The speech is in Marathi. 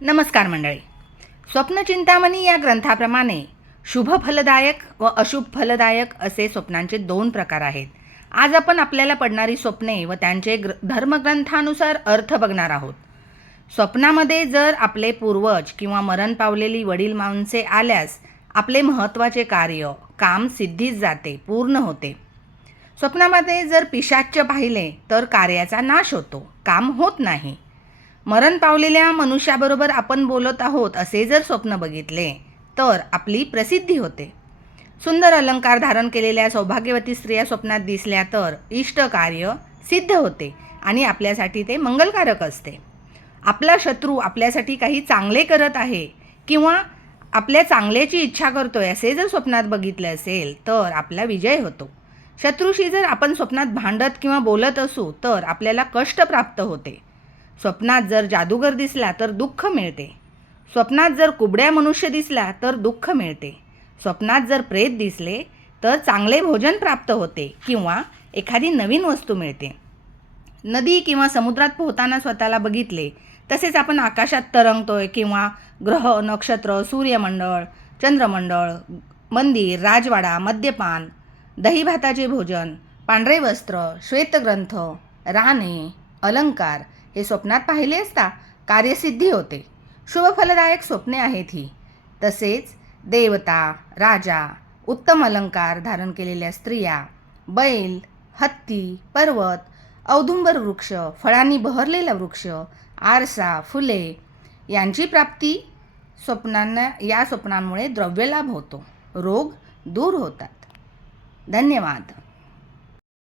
नमस्कार मंडळी. स्वप्नचिंतामणी या ग्रंथाप्रमाणे शुभ फलदायक व अशुभ फलदायक असे स्वप्नांचे दोन प्रकार आहेत. आज आपण आपल्याला पडणारी स्वप्ने व त्यांचे धर्मग्रंथानुसार अर्थ बघणार आहोत. स्वप्नामध्ये जर आपले पूर्वज किंवा मरण पावलेली वडील माणसे आल्यास आपले महत्त्वाचे कार्य काम सिद्धीस जाते, पूर्ण होते. स्वप्नामध्ये जर पिशाच्य पाहिले तर कार्याचा नाश होतो, काम होत नाही. मरण पावलेल्या मनुष्याबरोबर आपण बोलत आहोत असे जर स्वप्न बघितले तर आपली प्रसिद्धी होते. सुंदर अलंकार धारण केलेल्या सौभाग्यवती स्त्रिया स्वप्नात दिसल्या तर इष्ट कार्य सिद्ध होते आणि आपल्यासाठी ते मंगलकारक असते. आपला शत्रू आपल्यासाठी काही चांगले करत आहे किंवा आपल्या चांगल्याची इच्छा करतोय असे जर स्वप्नात बघितले असेल तर आपला विजय होतो. शत्रूशी जर आपण स्वप्नात भांडत किंवा बोलत असू तर आपल्याला कष्ट प्राप्त होते. स्वप्नात जर जादूगर दिसला तर दुःख मिळते. स्वप्नात जर कुबड्या मनुष्य दिसला तर दुःख मिळते. स्वप्नात जर प्रेत दिसले तर चांगले भोजन प्राप्त होते किंवा एखादी नवीन वस्तू मिळते. नदी किंवा समुद्रात पोहताना स्वतःला बघितले, तसेच आपण आकाशात तरंगतोय किंवा ग्रह, नक्षत्र, सूर्यमंडळ, चंद्रमंडळ, मंदिर, राजवाडा, मद्यपान, दही भाताचे भोजन, पांढरे वस्त्र, श्वेतग्रंथ, राणे, अलंकार हे स्वप्नात पाहिले असता कार्यसिद्धी होते. शुभफलदायक स्वप्ने आहेत ही. तसेच देवता, राजा, उत्तम अलंकार धारण केलेल्या स्त्रिया, बैल, हत्ती, पर्वत, औदुंबर वृक्ष, फळांनी बहरलेला वृक्ष, आरसा, फुले यांची प्राप्ती या स्वप्नांमुळे द्रव्यलाभ होतो. रोग दूर होतात. धन्यवाद.